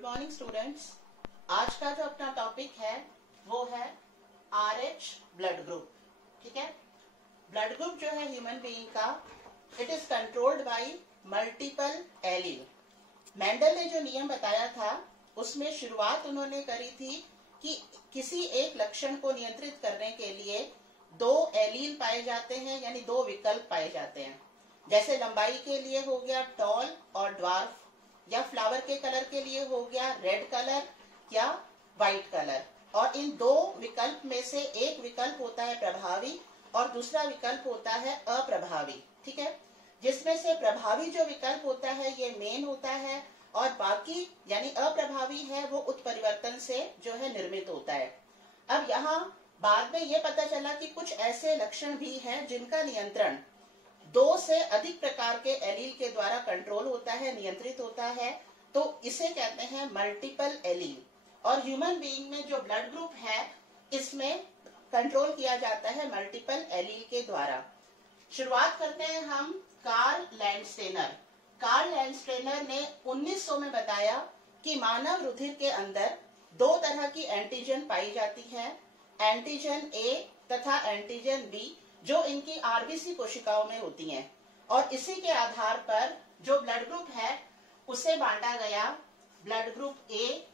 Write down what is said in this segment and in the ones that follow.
Good morning students. आज का जो अपना टॉपिक है वो है RH ब्लड ग्रुप। ठीक है, ब्लड ग्रुप जो है ह्यूमन बीइंग का, it is controlled by multiple allele. Mendel ने जो नियम बताया था उसमें शुरुआत उन्होंने करी थी कि किसी एक लक्षण को नियंत्रित करने के लिए दो एलील पाए जाते हैं, यानी दो विकल्प पाए जाते हैं। जैसे लंबाई के लिए हो गया टॉल और ड्वार्फ, या फ्लावर के कलर के लिए हो गया रेड कलर या व्हाइट कलर। और इन दो विकल्प में से एक विकल्प होता है प्रभावी और दूसरा विकल्प होता है अप्रभावी। ठीक है, जिसमें से प्रभावी जो विकल्प होता है ये मेन होता है और बाकी यानी अप्रभावी है वो उत्परिवर्तन से जो है निर्मित होता है। अब यहाँ बाद में ये पता चला कि कुछ ऐसे लक्षण भी हैं जिनका नियंत्रण दो से अधिक प्रकार के एलील के द्वारा कंट्रोल होता है, नियंत्रित होता है, तो इसे कहते हैं मल्टीपल एलील। और ह्यूमन बीइंग में जो ब्लड ग्रुप है इसमें कंट्रोल किया जाता है मल्टीपल एलील के द्वारा। शुरुआत करते हैं हम कार्ल लैंडस्टेनर। कार्ल लैंडस्टेनर ने 1900 में बताया कि मानव रुधिर के अंदर दो तरह की एंटीजन पाई जाती है, एंटीजन ए तथा एंटीजन बी, जो इनकी आरबीसी कोशिकाओं में होती हैं। और इसी के आधार पर जो ब्लड ग्रुप है उसे बांटा गया blood group A,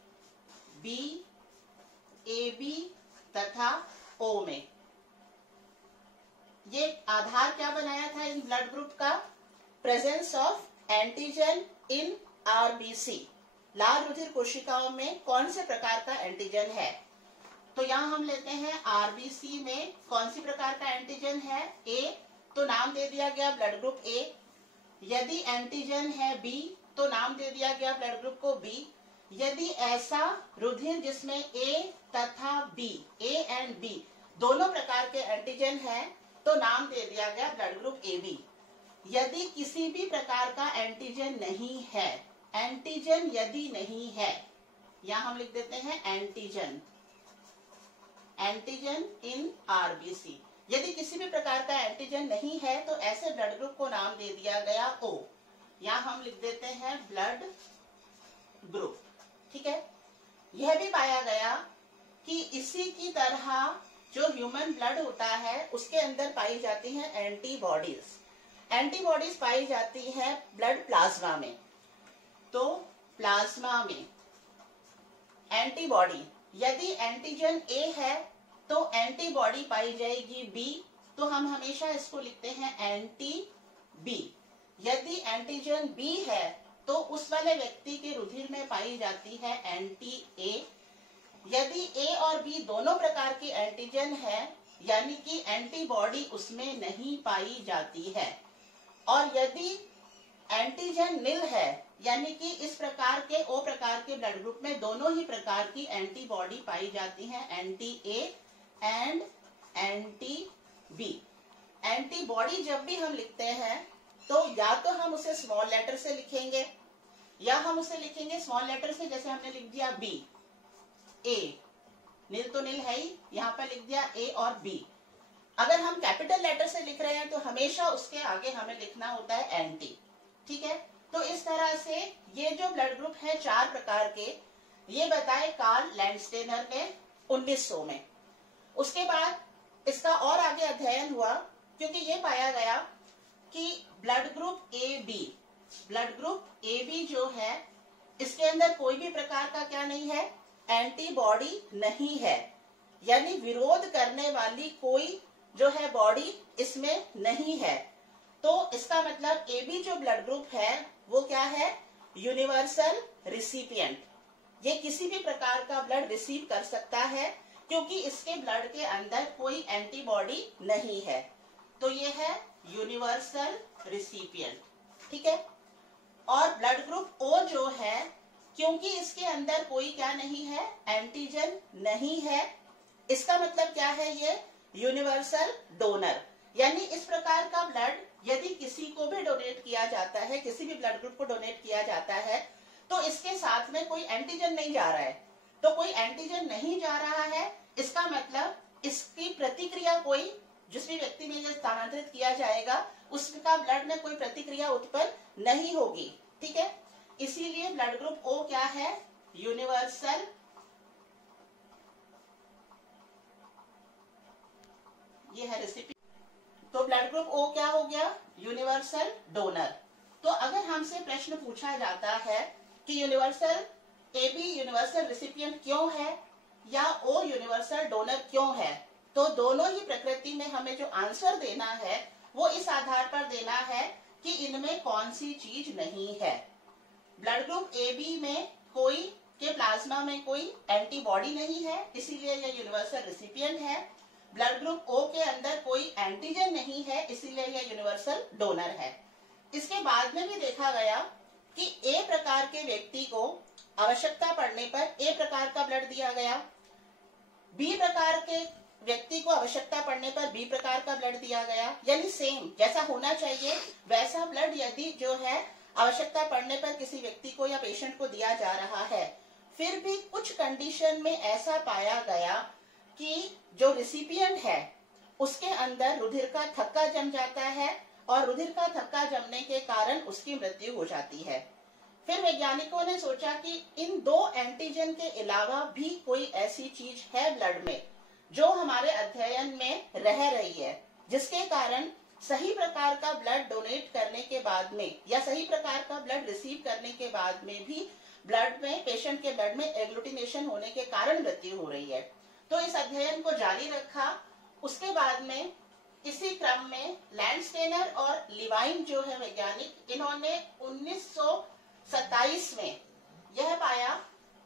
B, AB तथा O में। ये आधार क्या बनाया था इन ब्लड ग्रुप का? Presence of antigen in RBC. लाल रुधिर कोशिकाओं में कौन से प्रकार का एंटीजन है? तो यहाँ हम लेते हैं आरबीसी में कौन सी प्रकार का एंटीजन है? ए, तो नाम दे दिया गया ब्लड ग्रुप ए। यदि एंटीजन है बी तो नाम दे दिया गया ब्लड ग्रुप को बी। यदि ऐसा रुधिर जिसमें ए तथा बी, ए एंड बी दोनों प्रकार के एंटीजन है तो नाम दे दिया गया ब्लड ग्रुप AB। यदि किसी भी प्रकार का एंटीजन नहीं है, एंटीजन यदि नहीं है, यहाँ हम लिख देते हैं एंटीजन, एंटीजन इन आरबीसी। यदि किसी भी प्रकार का एंटीजन नहीं है तो ऐसे ब्लड ग्रुप को नाम दे दिया गया O। यहाँ हम लिख देते हैं ब्लड ग्रुप। ठीक है, यह भी पाया गया कि इसी की तरह जो ह्यूमन ब्लड होता है उसके अंदर पाई जाती हैं एंटीबॉडीज। एंटीबॉडीज पाई जाती है ब्लड प्लाज्मा में। तो प्लाज्मा में एंटीबॉडी, यदि एंटीजन ए है तो एंटीबॉडी पाई जाएगी बी, तो हम हमेशा इसको लिखते हैं एंटी बी। यदि एंटीजन बी है तो उस वाले व्यक्ति के रुधिर में पाई जाती है एंटी ए। यदि ए और बी दोनों प्रकार की एंटीजन है यानी कि एंटीबॉडी उसमें नहीं पाई जाती है। और यदि एंटीजन निल है यानी कि इस प्रकार के O प्रकार के ब्लड ग्रुप में दोनों ही प्रकार की एंटीबॉडी पाई जाती हैं, anti A and anti B. Antibody जब भी हम लिखते हैं तो या तो हम उसे स्मॉल लेटर से लिखेंगे या हम उसे लिखेंगे स्मॉल लेटर से, जैसे हमने लिख दिया B, A, नील तो नील है ही, यहाँ पर लिख दिया A और B। अगर हम कैपिटल लेटर से लिख रहे हैं तो हमेशा उसके आगे हमें लिखना होता है एंटी। ठीक है, तो इस तरह से ये जो ब्लड ग्रुप है चार प्रकार के, ये बताए कार्ल लैंडस्टेनर ने 1900 में। उसके बाद इसका और आगे अध्ययन हुआ क्योंकि ये पाया गया कि blood group AB, blood group AB जो है इसके अंदर कोई भी प्रकार का क्या नहीं है, एंटीबॉडी नहीं है, यानी विरोध करने वाली कोई जो है बॉडी इसमें नहीं है। तो इसका मतलब AB जो ब्लड ग्रुप है वो क्या है, यूनिवर्सल रिसिपिएंट। ये किसी भी प्रकार का ब्लड रिसीव कर सकता है क्योंकि इसके ब्लड के अंदर कोई एंटीबॉडी नहीं है, तो ये है यूनिवर्सल रिसिपिएंट। ठीक है, और ब्लड ग्रुप O जो है क्योंकि इसके अंदर कोई क्या नहीं है, एंटीजन नहीं है, इसका मतलब क्या है, ये यूनिवर्सल डोनर। यानी इस प्रकार का ब्लड यदि किसी को भी डोनेट किया जाता है, किसी भी ब्लड ग्रुप को डोनेट किया जाता है तो इसके साथ में कोई एंटीजन नहीं जा रहा है। तो कोई एंटीजन नहीं जा रहा है, इसका मतलब इसकी प्रतिक्रिया कोई जिस भी व्यक्ति में ये स्थानांतरित किया जाएगा उसका ब्लड में कोई प्रतिक्रिया उत्पन्न नहीं होगी। ठीक है, इसीलिए ब्लड ग्रुप O क्या है, यूनिवर्सल ये है रेसिपिएंट। तो ब्लड ग्रुप ओ क्या हो गया? Universal donor. तो अगर हमसे प्रश्न पूछा जाता है कि यूनिवर्सल AB यूनिवर्सल रेसिपिएंट क्यों है या O यूनिवर्सल डोनर क्यों है, तो दोनों ही प्रकृति में हमें जो आंसर देना है वो इस आधार पर देना है कि इनमें कौन सी चीज नहीं है। ब्लड ग्रुप AB में कोई के प्लाज्मा में कोई एंटीबॉडी नहीं है, इसीलिए यह यूनिवर्सल रेसिपिएंट है। ब्लड ग्रुप O के अंदर कोई एंटीजन नहीं है, इसीलिए यह यूनिवर्सल डोनर है। इसके बाद में भी देखा गया कि A प्रकार के व्यक्ति को आवश्यकता पड़ने पर A प्रकार का ब्लड दिया गया, B प्रकार के व्यक्ति को आवश्यकता पड़ने पर B प्रकार का ब्लड दिया गया, यानी सेम जैसा होना चाहिए वैसा ब्लड यदि जो है आवश्यकता पड़ने पर किसी व्यक्ति को या पेशेंट को दिया जा रहा है। फिर भी कुछ कंडीशन में ऐसा पाया गया कि जो रिसिपिएंट है उसके अंदर रुधिर का थक्का जम जाता है और रुधिर का थक्का जमने के कारण उसकी मृत्यु हो जाती है। फिर वैज्ञानिकों ने सोचा कि इन दो एंटीजन के अलावा भी कोई ऐसी चीज है ब्लड में जो हमारे अध्ययन में रह रही है, जिसके कारण सही प्रकार का ब्लड डोनेट करने के बाद में या सही प्रकार का ब्लड रिसीव करने के बाद में भी ब्लड में पेशेंट के ब्लड में एग्लूटिनेशन होने के कारण मृत्यु हो रही है। तो इस अध्ययन को जारी रखा। उसके बाद में इसी क्रम में लैंडस्टेनर और लिवाइन जो है वैज्ञानिक, इन्होंने 1927 में यह पाया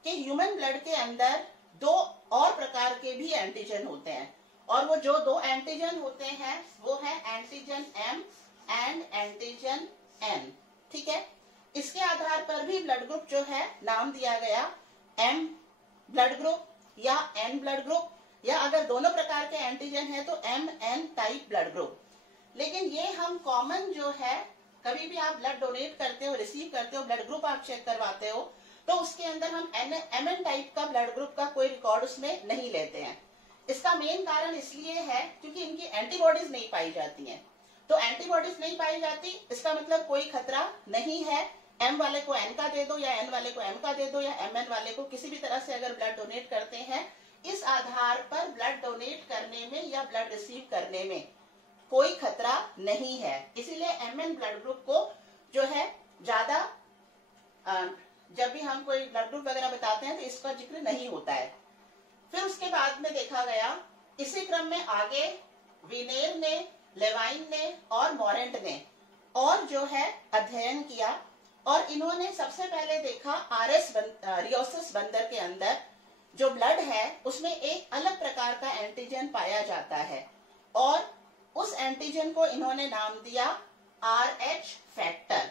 कि ह्यूमन ब्लड के अंदर दो और प्रकार के भी एंटीजन होते हैं, और वो जो दो एंटीजन होते हैं वो है antigen M and antigen N। ठीक है, इसके आधार पर भी ब्लड ग्रुप जो है नाम दिया गया M ब्लड ग्रुप या N ब्लड ग्रुप, या अगर दोनों प्रकार के एंटीजन है तो MN टाइप ब्लड ग्रुप। लेकिन ये हम कॉमन जो है, कभी भी आप ब्लड डोनेट करते हो, रिसीव करते हो, ब्लड ग्रुप आप चेक करवाते हो, तो उसके अंदर हम MN टाइप का ब्लड ग्रुप का कोई रिकॉर्ड उसमें नहीं लेते हैं। इसका मेन कारण इसलिए है क्योंकि इनकी एंटीबॉडीज नहीं पाई जाती हैं। तो एंटीबॉडीज नहीं पाई जाती, इसका मतलब कोई खतरा नहीं है। M वाले को N का दे दो या N वाले को M का दे दो, या MN वाले को किसी भी तरह से अगर ब्लड डोनेट करते हैं, इस आधार पर ब्लड डोनेट करने में या ब्लड रिसीव करने में कोई खतरा नहीं है। इसीलिए MN ब्लड ग्रुप को जो है ज्यादा, जब भी हम कोई ब्लड ग्रुप वगैरह बताते हैं तो इसका जिक्र नहीं होता है। फिर उसके बाद में देखा गया, इसी क्रम में आगे विनेर ने, लेवाइन ने और मॉरेंट ने और जो है अध्ययन किया, और इन्होंने सबसे पहले देखा RS रियोसिस बंदर के अंदर जो ब्लड है उसमें एक अलग प्रकार का एंटीजन पाया जाता है, और उस एंटीजन को इन्होंने नाम दिया RH फैक्टर।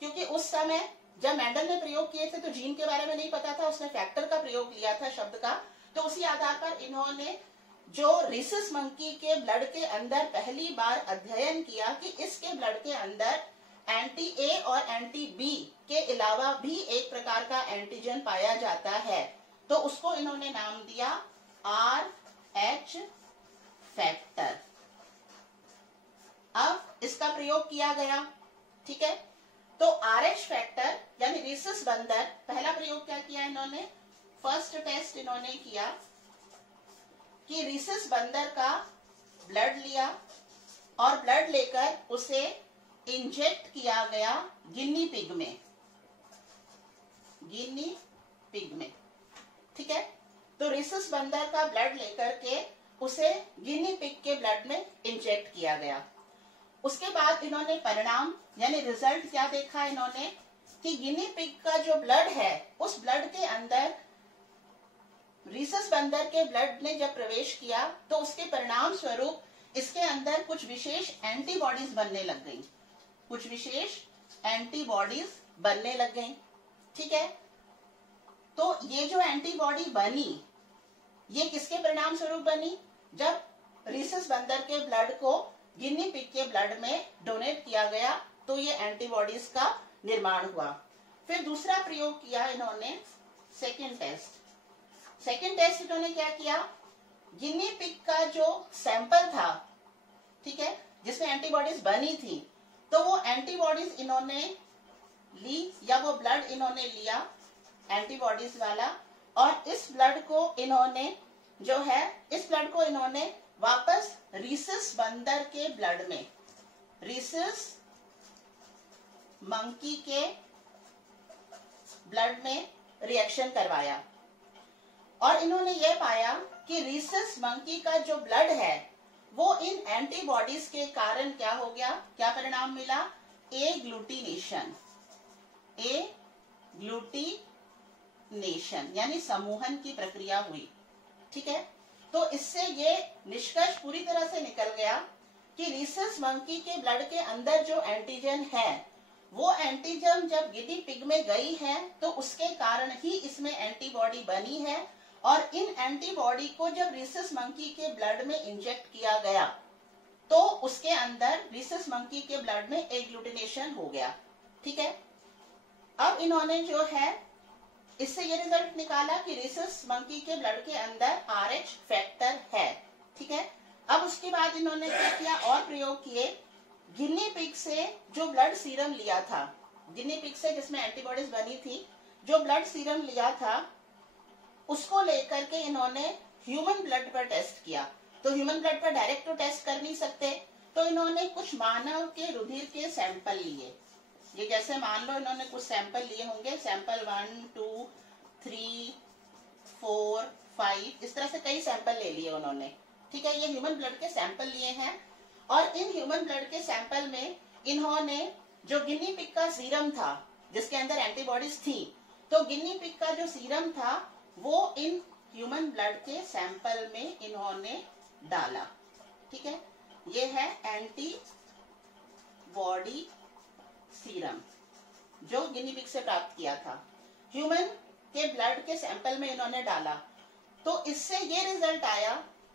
क्योंकि उस समय जब मेंडल ने प्रयोग किए थे तो जीन के बारे में नहीं पता था, उसने फैक्टर का प्रयोग लिया था शब्द का। तो उसी आधार पर इन्होंने जो रिसस मंकी के ब्लड के अंदर पहली बार अध्ययन किया कि इसके ब्लड के अंदर एंटी A और एंटी B के अलावा भी एक प्रकार का एंटीजन पाया जाता है, तो उसको इन्होंने नाम दिया RH फैक्टर। अब इसका प्रयोग किया गया। ठीक है, तो RH फैक्टर यानी रिसस बंदर, पहला प्रयोग क्या किया इन्होंने, फर्स्ट टेस्ट इन्होंने किया कि रिसस बंदर का ब्लड लिया और ब्लड लेकर उसे इंजेक्ट किया गया गिनी पिग में, गिनी पिग में। ठीक है, तो रिसस बंदर का ब्लड लेकर के उसे गिनी पिग के ब्लड में इंजेक्ट किया गया। उसके बाद इन्होंने परिणाम यानी रिजल्ट क्या देखा इन्होंने कि गिनी पिग का जो ब्लड है उस ब्लड के अंदर रिसस बंदर के ब्लड ने जब प्रवेश किया तो उसके परिणाम स्वरूप इसके अंदर कुछ विशेष एंटीबॉडीज बनने लग गई, कुछ विशेष एंटीबॉडीज बनने लग गई। ठीक है, तो ये जो एंटीबॉडी बनी ये किसके परिणाम स्वरूप बनी, जब रिसस बंदर के ब्लड को गिनी पिग के ब्लड में डोनेट किया गया तो ये एंटीबॉडीज का निर्माण हुआ। फिर दूसरा प्रयोग किया इन्होंने, सेकेंड टेस्ट इन्होंने क्या किया, गिनी पिग का जो सैंपल था, ठीक है, जिसमें एंटीबॉडीज बनी थी, तो वो एंटीबॉडीज इन्होंने ली या वो ब्लड इन्होंने लिया एंटीबॉडीज वाला, और इस ब्लड को इन्होंने जो है इस ब्लड को इन्होंने वापस रीसस बंदर के ब्लड में, रीसस मंकी के ब्लड में रिएक्शन करवाया, और इन्होंने यह पाया कि रीसस मंकी का जो ब्लड है वो इन एंटीबॉडीज के कारण क्या हो गया, क्या परिणाम मिला, एग्लूटिनेशन, एग्लूटिनेशन यानी समूहन की प्रक्रिया हुई। ठीक है, तो इससे ये निष्कर्ष पूरी तरह से निकल गया कि रीसस मंकी के ब्लड के अंदर जो एंटीजन है वो एंटीजन जब गिनी पिग में गई है तो उसके कारण ही इसमें एंटीबॉडी बनी है, और इन एंटीबॉडी को जब रीसस मंकी के ब्लड में इंजेक्ट किया गया तो उसके अंदर रीसस मंकी के ब्लड में एग्लूटिनेशन हो गया। ठीक है, अब इन्होंने जो है इससे ये रिजल्ट निकाला कि रीसस मंकी के ब्लड के अंदर RH फैक्टर है। ठीक है, अब उसके बाद इन्होंने क्या किया, और प्रयोग किए, गिनी पिग से जो ब्लड सीरम लिया था, गिनी पिग से जिसमें एंटीबॉडीज बनी थी, जो ब्लड सीरम लिया था उसको लेकर के इन्होंने ह्यूमन ब्लड पर टेस्ट किया। तो ह्यूमन ब्लड पर डायरेक्ट तो टेस्ट कर नहीं सकते, तो इन्होंने कुछ मानव के रुधिर के सैंपल लिए। ये जैसे मान लो इन्होंने कुछ सैंपल लिए होंगे, सैंपल 1 2 3 4 5, इस तरह से कई सैंपल ले लिए उन्होंने। ठीक है, ये ह्यूमन ब्लड के सैंपल लिए हैं, और इन ह्यूमन ब्लड के सैंपल में इन्होंने जो गिनी पिग का सीरम था जिसके अंदर एंटीबॉडीज थी, तो गिनी पिग का जो सीरम था वो इन ह्यूमन ब्लड के सैंपल में इन्होंने डाला। ठीक है, ये है एंटीबॉडी सीरम जो गिनी पिग से प्राप्त किया था, ह्यूमन के ब्लड के सैंपल में इन्होंने डाला। तो इससे ये रिजल्ट आया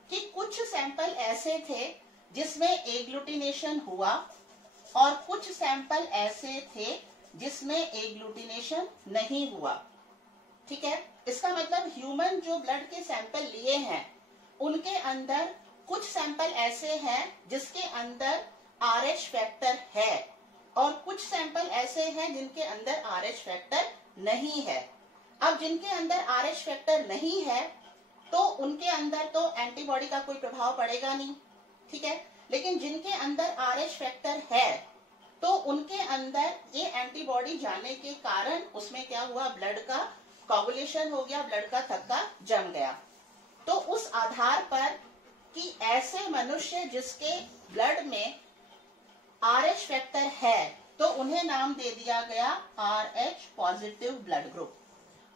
कि कुछ सैंपल ऐसे थे जिसमें एग्लूटिनेशन हुआ, और कुछ सैंपल ऐसे थे जिसमें एग्लूटिनेशन नहीं हुआ। ठीक है, इसका मतलब ह्यूमन जो ब्लड के सैंपल लिए हैं उनके अंदर कुछ सैंपल ऐसे हैं जिसके अंदर RH फैक्टर है, और कुछ सैंपल ऐसे हैं जिनके अंदर RH फैक्टर नहीं है। अब जिनके अंदर RH फैक्टर नहीं है तो उनके अंदर तो एंटीबॉडी का कोई प्रभाव पड़ेगा नहीं। ठीक है, लेकिन जिनके अंदर RH फैक्टर है तो उनके अंदर ये एंटीबॉडी जाने के कारण उसमें क्या हुआ, ब्लड का कोगुलेशन हो गया, ब्लड का थक्का जम गया। तो उस आधार पर कि ऐसे मनुष्य जिसके ब्लड में RH फैक्टर है तो उन्हें नाम दे दिया गया RH पॉजिटिव ब्लड ग्रुप,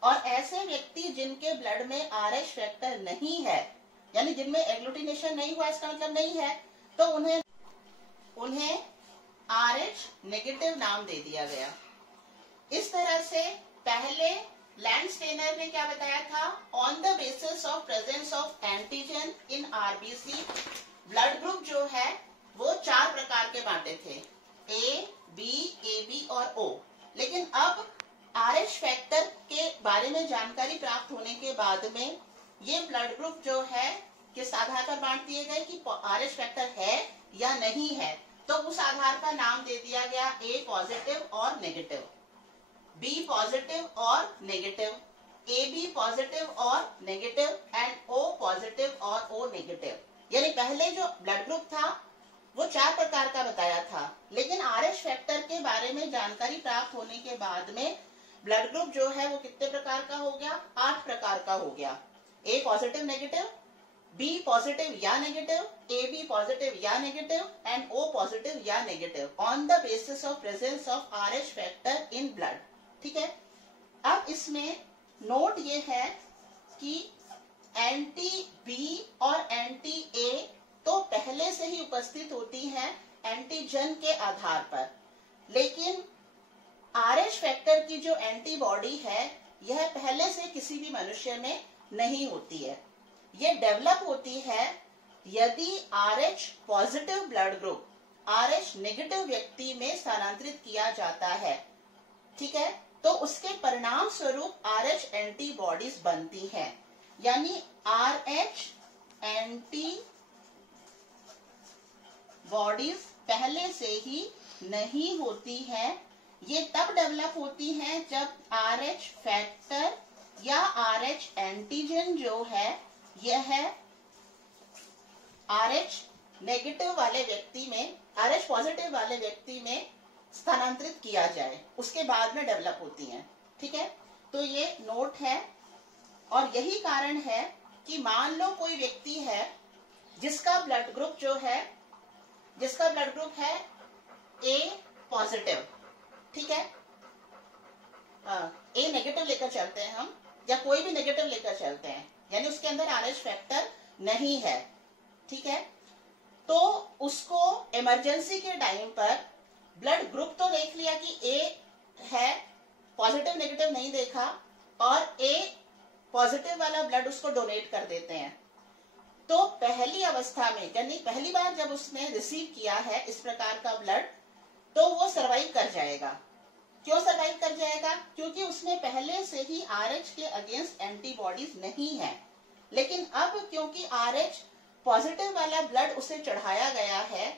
और ऐसे व्यक्ति जिनके ब्लड में RH फैक्टर नहीं है यानी जिनमें एग्लूटिनेशन नहीं हुआ, इसका मतलब नहीं है, तो उन्हें RH नेगेटिव नाम दे दिया गया। इस तरह से पहले लैंडस्टेनर ने क्या बताया था, on the basis of presence of antigen in RBC blood group जो है वो 4 प्रकार के बांटे थे, A, B, AB और O। लेकिन अब RH फैक्टर के बारे में जानकारी प्राप्त होने के बाद में ये ब्लड ग्रुप जो है किस आधार पर बांट दिए गए कि RH फैक्टर है या नहीं है, तो उस आधार पर नाम दे दिया गया A पॉजिटिव और नेगेटिव, B पॉजिटिव और नेगेटिव, AB पॉजिटिव और नेगेटिव एंड O पॉजिटिव और O नेगेटिव। यानी पहले जो ब्लड ग्रुप था वो 4 प्रकार का बताया था, लेकिन RH फैक्टर के बारे में जानकारी प्राप्त होने के बाद में ब्लड ग्रुप जो है वो कितने प्रकार का हो गया, 8 प्रकार का हो गया। A positive negative, B positive या नेगेटिव, AB पॉजिटिव या नेगेटिव एंड O पॉजिटिव या negative on the basis of presence of RH factor in blood. ठीक है, अब इसमें नोट ये है कि एंटी बी और एंटी ए तो पहले से ही उपस्थित होती हैं एंटीजन के आधार पर, लेकिन RH फैक्टर की जो एंटीबॉडी है यह पहले से किसी भी मनुष्य में नहीं होती है। यह डेवलप होती है यदि RH positive blood group RH negative व्यक्ति में स्थानांतरित किया जाता है। ठीक है, तो उसके परिणाम स्वरूप RH एंटीबॉडीज बनती हैं, यानी RH एंटी बॉडीज पहले से ही नहीं होती हैं ये तब डेवलप होती हैं जब RH फैक्टर या RH एंटीजन जो है यह RH नेगेटिव वाले व्यक्ति में, RH पॉजिटिव वाले व्यक्ति में स्थानांतरित किया जाए, उसके बाद में डेवलप होती हैं। ठीक है, तो ये नोट है। और यही कारण है कि मान लो कोई व्यक्ति है जिसका ब्लड ग्रुप जो है, जिसका ब्लड ग्रुप है A पॉजिटिव, ठीक है, A नेगेटिव लेकर चलते हैं हम, या कोई भी नेगेटिव लेकर चलते हैं, यानी उसके अंदर RH फैक्टर नहीं है। ठीक है, तो उसको इमरजेंसी के टाइम पर ब्लड ग्रुप तो देख लिया कि A है, पॉजिटिव नेगेटिव नहीं देखा, और A पॉजिटिव वाला ब्लड उसको डोनेट कर देते हैं। तो पहली अवस्था में, यानी पहली बार जब उसने रिसीव किया है इस प्रकार का ब्लड, तो वो सरवाइव कर जाएगा। क्यों सरवाइव कर जाएगा? क्योंकि उसमें पहले से ही RH के अगेंस्ट एंटीबॉडीज नहीं है। लेकिन अब क्योंकि RH पॉजिटिव वाला ब्लड उसे चढ़ाया गया है,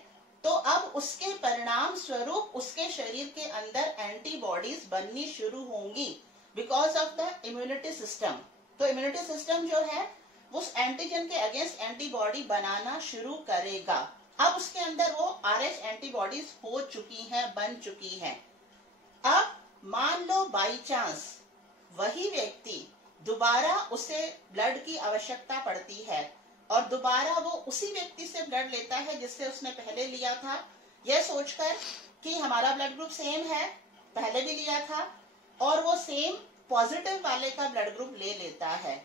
तो अब उसके परिणाम स्वरूप उसके शरीर के अंदर एंटीबॉडीज बननी शुरू होंगी because of the immunity system. तो इम्यूनिटी सिस्टम जो है उस एंटीजन के अगेंस्ट एंटीबॉडी बनाना शुरू करेगा। अब उसके अंदर वो RH एंटीबॉडीज हो चुकी हैं, बन चुकी हैं। अब मान लो बाई चांस वही व्यक्ति दोबारा उसे ब्लड की आवश्यकता पड़ती है और दोबारा वो उसी व्यक्ति से ब्लड लेता है जिससे उसने पहले लिया था, यह सोचकर कि हमारा ब्लड ग्रुप सेम है, पहले भी लिया था, और वो सेम पॉजिटिव वाले का ब्लड ग्रुप ले लेता है।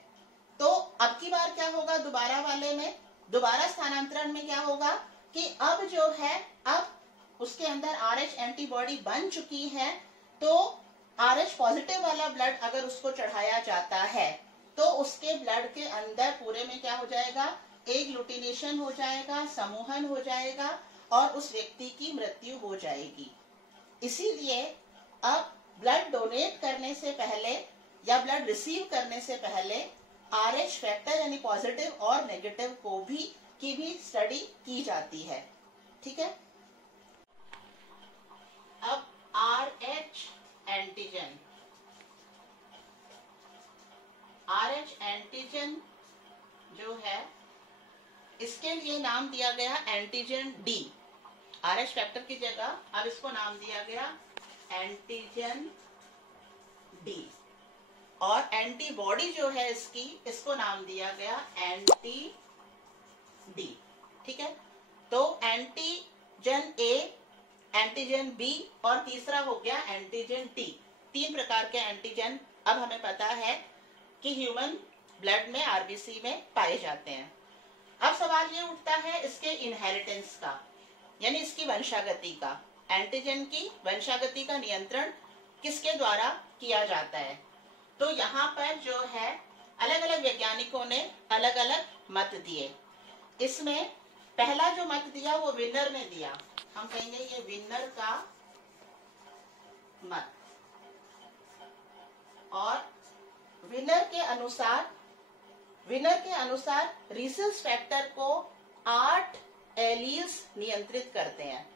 तो अब की बार क्या होगा? दोबारा वाले में, दोबारा स्थानांतरण में क्या होगा कि अब जो है, अब उसके अंदर RH एंटीबॉडी बन चुकी है, तो RH पॉजिटिव वाला ब्लड अगर उसको चढ़ाया जाता है तो उसके ब्लड के अंदर पूरे में क्या हो जाएगा? एग्लूटिनेशन हो जाएगा, समूहन हो जाएगा और उस व्यक्ति की मृत्यु हो जाएगी। इसीलिए अब ब्लड डोनेट करने से पहले या ब्लड रिसीव करने से पहले RH फैक्टर यानी पॉजिटिव और नेगेटिव को की भी स्टडी की जाती है। ठीक है, अब RH एंटीजन, RH एंटीजन जो है इसके लिए नाम दिया गया एंटीजन D। RH फैक्टर की जगह अब इसको नाम दिया गया एंटीजन D, और एंटीबॉडी जो है इसको नाम दिया गया एंटी D। ठीक है, तो एंटीजन A, एंटीजन B और तीसरा हो गया एंटीजन T। 3 प्रकार के एंटीजन अब हमें पता है कि ह्यूमन ब्लड में, RBC में पाए जाते हैं। अब सवाल ये उठता है इसके इनहेरिटेंस का, यानी इसकी वंशागति का। एंटीजन की वंशागति का नियंत्रण किसके द्वारा किया जाता है? तो यहाँ पर जो है अलग अलग वैज्ञानिकों ने अलग अलग मत दिए। इसमें पहला जो मत दिया वो विनर ने दिया, हम कहेंगे ये विनर का मत। और विनर के अनुसार रीसस फैक्टर को 8 एलील्स नियंत्रित करते हैं,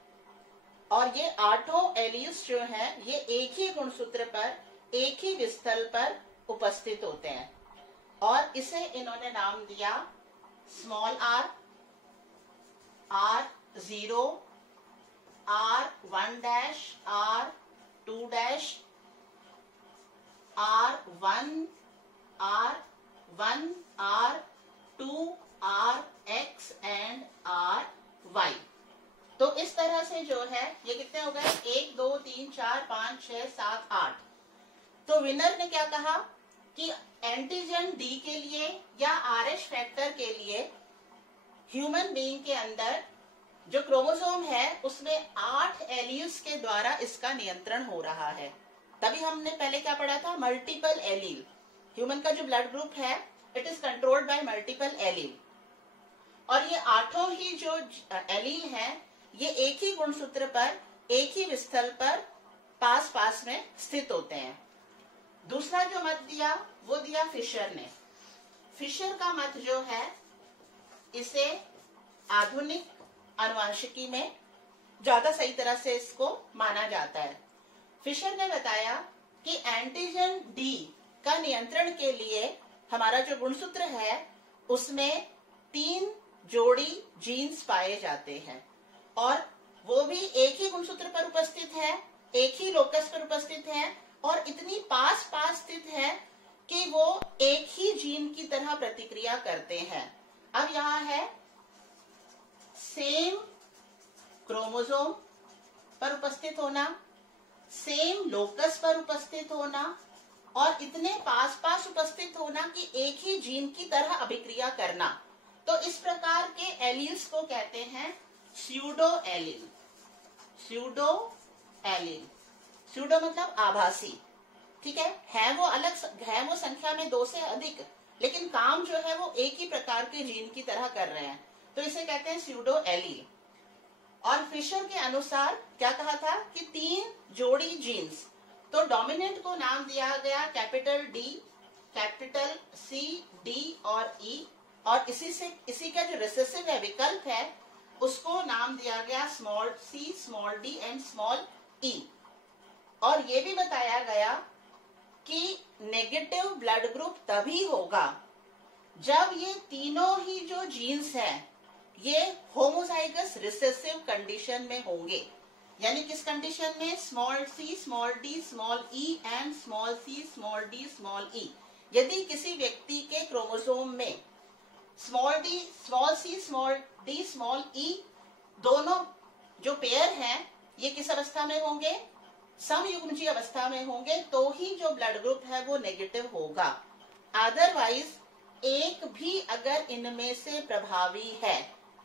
और ये 8 एलील्स जो हैं ये एक ही गुणसूत्र पर, एक ही विस्थल पर उपस्थित होते हैं, और इसे इन्होंने नाम दिया small r, R0, R1 dash, R2 dash, R1, R1, R2, RX and RY। तो इस तरह से जो है ये कितने हो गए? 1 2 3 4 5 6 7 8। तो विनर ने क्या कहा कि एंटीजन D के लिए या RH फैक्टर के लिए ह्यूमन बीइंग के अंदर जो क्रोमोसोम है उसमें 8 एलील्स के द्वारा इसका नियंत्रण हो रहा है। तभी हमने पहले क्या पढ़ा था? Multiple allele. ह्यूमन का जो ब्लड ग्रुप है it is controlled by multiple allele, और ये 8 ही जो एलील हैं ये एक ही गुणसूत्र पर, एक ही विस्थल पर पास पास में स्थित होते हैं। दूसरा जो मत दिया वो दिया फिशर ने। फिशर का मत जो है इसे आधुनिक आनुवंशिकी में ज्यादा सही तरह से इसको माना जाता है। फिशर ने बताया कि एंटीजन डी का नियंत्रण के लिए हमारा जो गुणसूत्र है उसमें 3 जोड़ी जीन्स पाए जाते हैं और वो भी एक ही गुणसूत्र पर उपस्थित है, एक ही लोकस पर उपस्थित है और इतनी पास पास स्थित है कि वो एक ही जीन की तरह प्रतिक्रिया करते हैं। अब यहाँ है सेम क्रोमोसोम पर उपस्थित होना, सेम लोकस पर उपस्थित होना और इतने पास पास उपस्थित होना कि एक ही जीन की तरह अभिक्रिया करना। तो इस प्रकार के एलील्स को कहते हैं pseudo allele. Pseudo allele, pseudo मतलब आभासी, ठीक है वो अलग, है वो संख्या में 2 से अधिक, लेकिन काम जो है वो एक ही प्रकार के जीन की तरह कर रहे हैं, तो इसे कहते हैं स्यूडो एलील। और फिशर के अनुसार क्या कहा था कि 3 जोड़ी जीन्स, तो डोमिनेंट को नाम दिया गया capital D, capital C, D और ई, और इसी का जो रिसेसिव है, विकल्प है, उसको नाम दिया गया small C, small D and small E. और ये भी बताया गया कि नेगेटिव ब्लड ग्रुप तभी होगा जब ये तीनों ही जो जीन्स हैं ये होमोजाइगस रिसेसिव कंडीशन में होंगे। यानी किस कंडीशन में? Small C, small D, small E and small C, small D, small E. यदि किसी व्यक्ति के क्रोमोसोम में small D, small C, small D, small E दोनों जो पेयर हैं ये किस अवस्था में होंगे? समयुग्मजीय अवस्था में होंगे, तो ही जो ब्लड ग्रुप है वो नेगेटिव होगा। अदरवाइज एक भी अगर इनमें से प्रभावी है,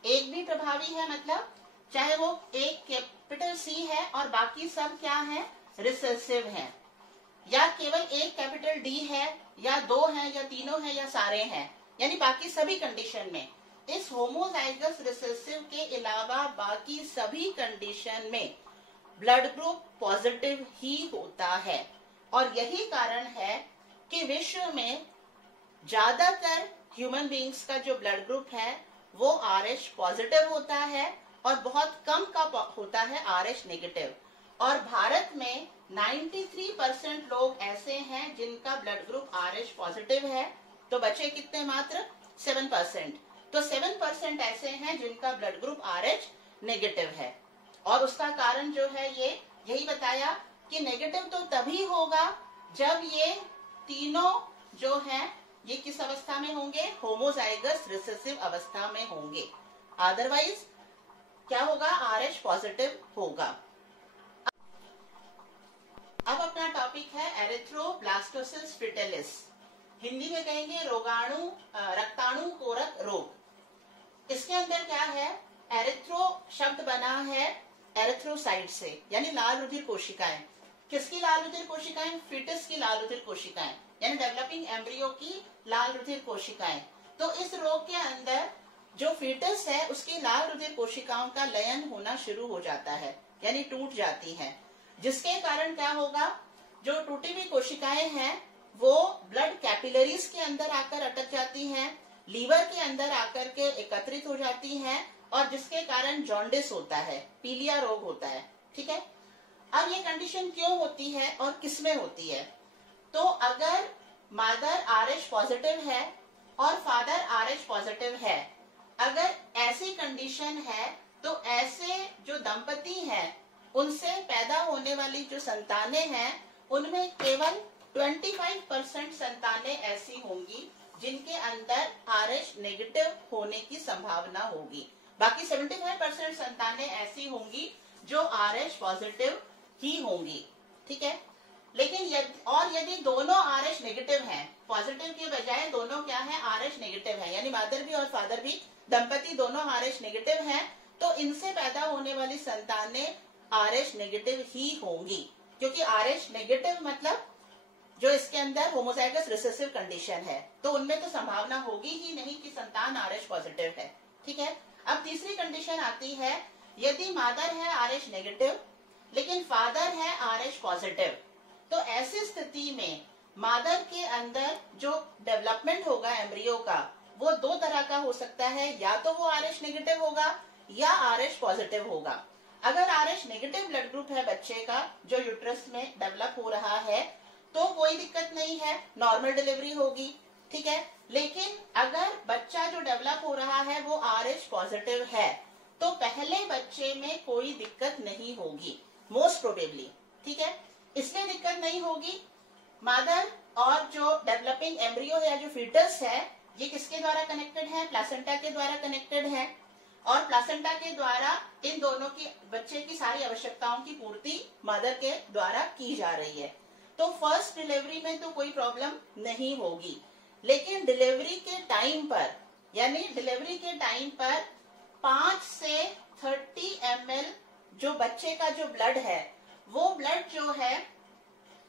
एक भी प्रभावी है मतलब चाहे वो एक कैपिटल सी है और बाकी सब क्या है? रिसेसिव है, या केवल एक कैपिटल डी है, या 2 है, या तीनों है, या सारे हैं, यानी बाकी सभी कंडीशन में, इस होमोजाइगस रिसेसिव के अलावा बाकी सभी कंडीशन में ब्लड ग्रुप पॉजिटिव ही होता है। और यही कारण है कि विश्व में ज्यादातर ह्यूमन बीइंग्स का जो ब्लड ग्रुप है वो RH पॉजिटिव होता है और बहुत कम का होता है RH नेगेटिव। और भारत में 93% लोग ऐसे हैं जिनका ब्लड ग्रुप RH पॉजिटिव है, तो बचे कितने? मात्र 7%। तो 7% ऐसे हैं जिनका ब्लड ग्रुप RH नेगेटिव है। और उसका कारण जो है ये यही बताया कि नेगेटिव तो तभी होगा जब ये तीनों जो हैं ये किस अवस्था में होंगे? होमोजाइगस रिसेसिव अवस्था में होंगे। अदरवाइज क्या होगा? RH पॉजिटिव होगा। अब अपना टॉपिक है एरिथ्रोब्लास्टोसिस फिटेलिस, हिंदी में कहेंगे रोगाणु रक्ताणु कोरक रोग। इसके अंदर क्या है? एरिथ्रो शब्द बना है एरिथ्रोसाइट से, यानी लाल रुधिर कोशिकाएं। किसकी लाल रुधिर कोशिकाएं? फिटस की लाल रुधिर कोशिकाएं, यानी डेवलपिंग एम्ब्रियो की लाल रुधिर कोशिकाएं। तो इस रोग के अंदर जो फिटस है उसकी लाल रुधिर कोशिकाओं का लयन होना शुरू हो जाता है, यानी टूट जाती है, जिसके कारण क्या होगा? जो टूटी हुई कोशिकाएं हैं वो ब्लड कैपिलरीज के अंदर आकर अटक जाती हैं, लीवर के अंदर आकर के एकत्रित हो जाती हैं, और जिसके कारण जॉन्डिस होता है, पीलिया रोग होता है। ठीक है, अब ये कंडीशन क्यों होती है और किसमें होती है? तो अगर मदर RH पॉजिटिव है और फादर RH पॉजिटिव है, अगर ऐसी कंडीशन है तो ऐसे जो दंपति हैं उनसे पैदा होने वाली जो संतानें हैं उनमें केवल 25% संतानें ऐसी होंगी जिनके अंदर RH नेगेटिव होने की संभावना होगी। बाकी 75% संतानें ऐसी होंगी जो RH पॉजिटिव ही होंगी। ठीक है, लेकिन यदि दोनों RH नेगेटिव हैं, पॉजिटिव के बजाय दोनों क्या है? RH नेगेटिव है, यानी मदर भी और फादर भी, दंपति दोनों RH नेगेटिव हैं, तो इनसे पैदा होने वाली संतानें RH नेगेटिव ही होंगी, क्योंकि RH नेगेटिव मतलब जो इसके अंदर होमोजाइगस रिसेसिव कंडीशन है, तो उनमें तो संभावना होगी ही नहीं कि संतान RH पॉजिटिव है। ठीक है, अब तीसरी कंडीशन आती है, यदि मदर है RH नेगेटिव लेकिन फादर है RH पॉजिटिव, तो ऐसी स्थिति में मदर के अंदर जो डेवलपमेंट होगा एम्ब्रियो का वो 2 तरह का हो सकता है, या तो वो RH नेगेटिव होगा या RH पॉजिटिव होगा। अगर RH नेगेटिव ब्लड ग्रुप है बच्चे का जो यूट्रस में डेवलप हो रहा है तो कोई दिक्कत नहीं है, नॉर्मल डिलीवरी होगी, ठीक है। लेकिन अगर बच्चा जो डेवलप हो रहा है वो RH पॉजिटिव है तो पहले बच्चे में कोई दिक्कत नहीं होगी मोस्ट प्रोबेबली, ठीक है। इसलिए दिक्कत नहीं होगी। मदर और जो डेवलपिंग एम्ब्रियो है, जो फीटस है, ये किसके द्वारा कनेक्टेड है? प्लासेंटा के द्वारा कनेक्टेड है और प्लासेंटा के द्वारा इन दोनों की बच्चे की सारी आवश्यकताओं की पूर्ति मदर के द्वारा की जा रही है। तो फर्स्ट डिलीवरी में तो कोई प्रॉब्लम नहीं होगी, लेकिन डिलीवरी के टाइम पर, यानी डिलीवरी के टाइम पर 5 से 30 ml जो बच्चे का जो ब्लड है वो ब्लड जो है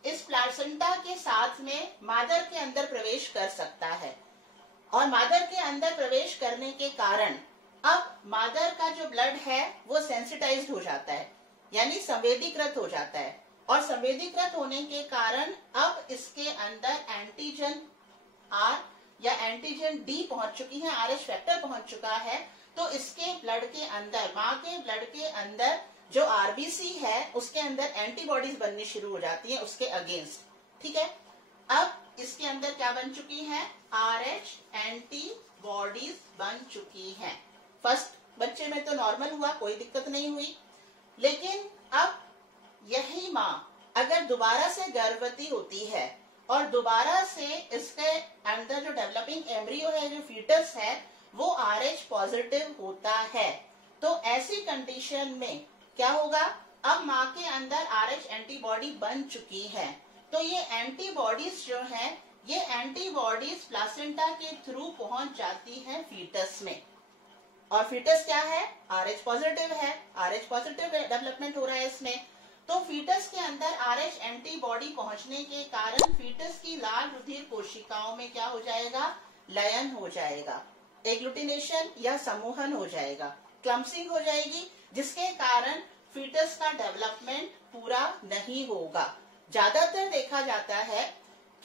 इस प्लासेंटा के साथ में मदर के अंदर प्रवेश कर सकता है और मदर के अंदर प्रवेश करने के कारण अब मदर का जो ब्लड है वो सेंसिटाइज्ड हो जाता है, यानी संवेदीकृत हो जाता है और संवेदीकृत होने के कारण अब इसके अंदर एंटीजन R या एंटीजन D पहुंच चुकी है, RH फैक्टर पहुंच चुका है। तो इसके ब्लड के अंदर, माँ के ब्लड के अंदर जो RBC है उसके अंदर एंटीबॉडीज बननी शुरू हो जाती है उसके अगेंस्ट, ठीक है। अब इसके अंदर क्या बन चुकी है? RH एंटीबॉडीज बन चुकी हैं। फर्स्ट बच्चे में तो नॉर्मल हुआ, कोई दिक्कत नहीं हुई, लेकिन अब यही माँ अगर दोबारा से गर्भवती होती है और दोबारा से इसके अंदर जो डेवलपिंग एम्ब्रियो है, जो फीटस है, वो RH पॉजिटिव होता है, तो ऐसी कंडीशन में क्या होगा? अब माँ के अंदर RH एंटीबॉडी बन चुकी है, तो ये एंटीबॉडीज जो है, ये एंटीबॉडीज प्लासेंटा के थ्रू पहुंच जाती है फीटस में। और फीटस क्या है? RH पॉजिटिव है, RH पॉजिटिव डेवलपमेंट हो रहा है इसमें। तो फीटस के अंदर RH एंटीबॉडी पहुंचने के कारण फीटस की लाल रुधिर कोशिकाओं में क्या हो जाएगा? लयन हो जाएगा, एग्लूटिनेशन या समूहन हो जाएगा, क्लम्पसिंग हो जाएगी, जिसके कारण फीटस का डेवलपमेंट पूरा नहीं होगा। ज्यादातर देखा जाता है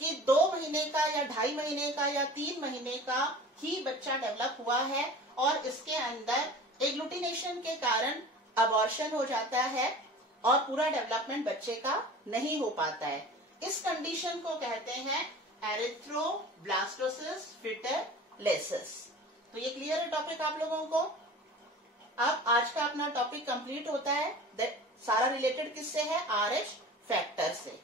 कि 2 महीने का या 2.5 महीने का या 3 महीने का ही बच्चा डेवलप हुआ है और इसके अंदर एग्लूटिनेशन के कारण अबॉर्शन हो जाता है और पूरा डेवलपमेंट बच्चे का नहीं हो पाता है। इस कंडीशन को कहते हैं एरिथ्रोब्लास्टोसिस फिटरलेसिस। तो ये क्लियर है टॉपिक आप लोगों को? अब आज का अपना टॉपिक कंप्लीट होता है। सारा रिलेटेड किससे है? RH फैक्टर से।